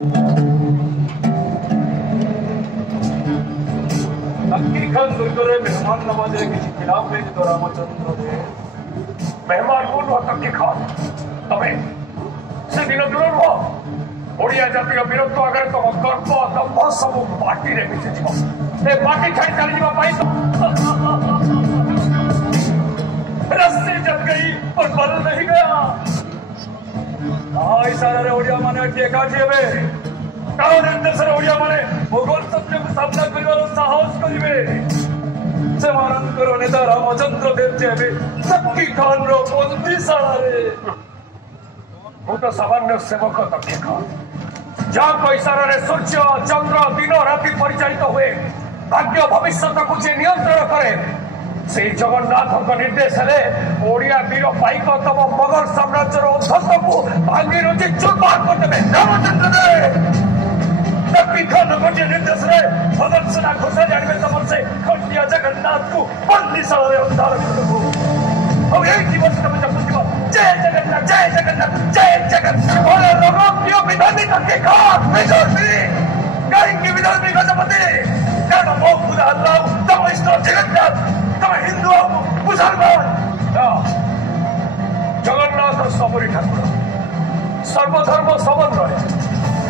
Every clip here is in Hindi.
नक्की खान दुर्गरे मेहमान नवाजे किसी खिलाफ में तो रामचंद्र दे मेहमान कौन हुआ नक्की खान तमें से दिन दूर हो ओडिया जातीय विरोध आगे तुम गर्व तम सब पार्टी रे मिसे जीव ए पार्टी छाड़ी चली जीवा पाई रस्ते जब गई पर बल नहीं गया इशारा रे ओडिया माने एकाठी हेबे कारण देशर ओडिया माने मोगल सत्य को सामना करिबार साहस करिवे सेमानंकर नेता रामचंद्र देव जेबे नक्की खान रो बंदीशाला रे वो तो सामान्य सेवक नक्की खान जहाँ को इशारा रे सूर्य चंद्र दिन राति परिचालित हुए भाग्य भविष्य को जे नियंत्रण करे से जगन्नाथ निर्देश ओडिया वीर पाइक तम मोगल साम्राज्य उद्धत को भांगी रुचि चूरमार करदे रामचंद्र नक्की खान गोटे निर्देश भगत सेना घोषा जानवे तुम से खंडिया जगन्नाथ को बंदीशाला रे उद्धार करदबो अब यही दिवस तुम जब जय जगन्नाथ जय जगन्नाथ जय जगन्नाथ बोले लोगों प्रिय विधानी नक्की खान विजय कहीं विधानी गजपति कारण वो खुदा अल्लाह तुम इष्ट जगन्नाथ तुम हिंदू मुसलमान जगन्नाथ सबरी ठाकुर सर्वधर्म समन्वय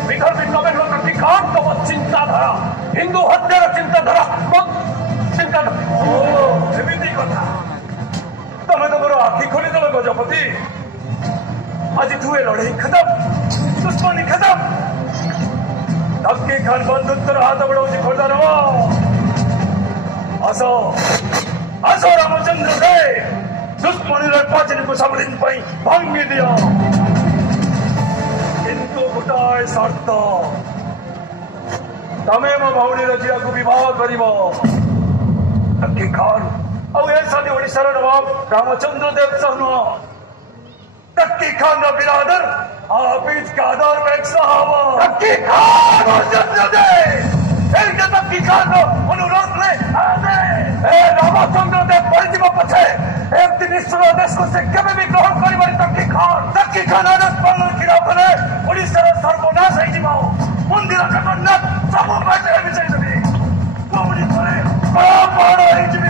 विधर्मी नवेन्द्र नक्की खान तुम चिंताधारा हिंदू हत्यार चिंताधारा एमती कथा तमें तो मोर आखि खोलीदेल गजपति आज तुए लड़ाई खत्म दुश्मनी खत्म नक्की खान बंधुत्व हाथ बढ़ाऊँ खोलदार आस आस रामचंद्र दे दुश्मनी पाचन को सामने भांगी दिया किंतु गोटाए शर्त तमें मो भौणी झील को बह कर नक्की खान आदि ओडार नवाब रामचंद्र देव सह नुह नक्की खान बिरादर हाफिज कादर बेग साहब नक्की खान नक्की खान अनुरोध ले रामचंद्र देव परिजीव पछे एक दिन ईश्वर आदेश को से केबे भी ग्रहण करिबार नक्की खान आदेश पालन खिलाफ ले ओडिशा सर्वनाश होई जिवो मंदिर जगन्नाथ सब बाटे विषय देबी कोड़ी करे बड़ा बड़ा होई जिवो